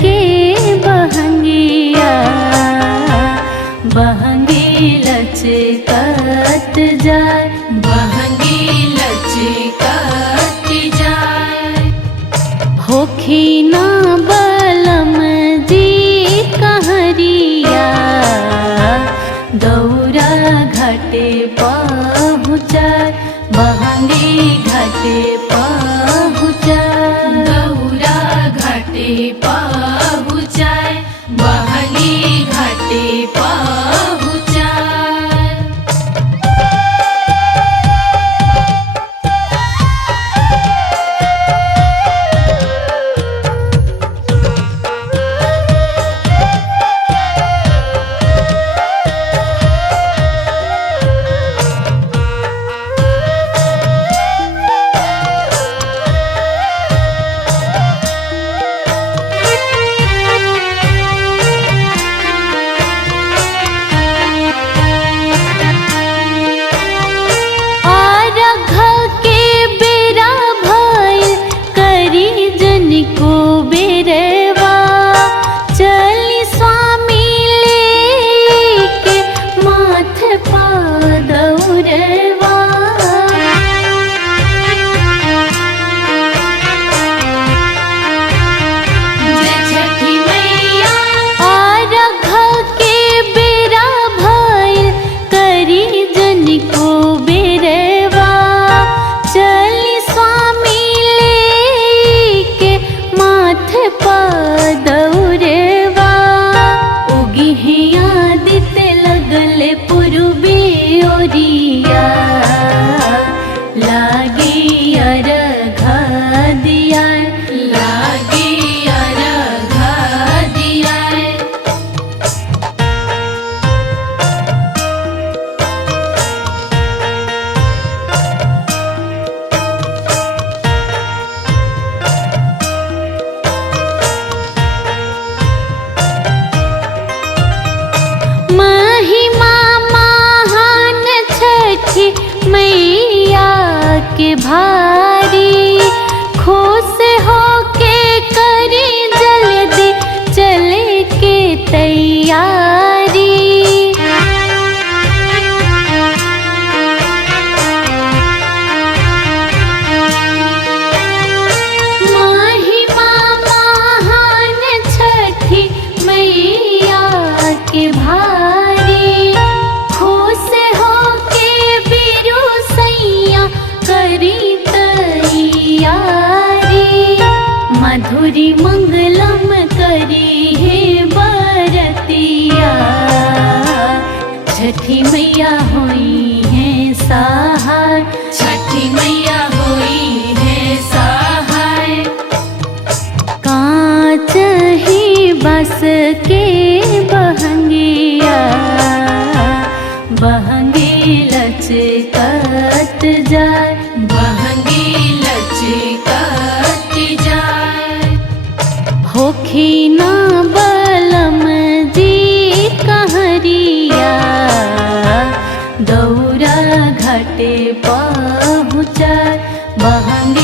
के बहंगिया बहंगी लचकत जाए, बहंगी लचकत जाए। होखी ना बलम जी कहरिया दौरा घाटे पहुँचाए, बहंगी घाटे पहुँचाए, दौरा घाटे पहुँचाए, बहंगी घाटे पहुँचाए। के भारी खुश हो के करी जल्दी चले के तैयारी, महिमा महान छठी मैया के भारी खुश हो के बिरु सैया करी तैयारी, मधुरी मंगलम करी है बरतिया, छठी मैया हुई है सहाय, छठी मैया हुई है सहाय। कांच ही बस के बहंगिया बहंगी लचकत जाए, बहंगी लचकत जाए। होखी ना बलम जी कहरिया दौरा घाटे पहुँचाए, बहंगी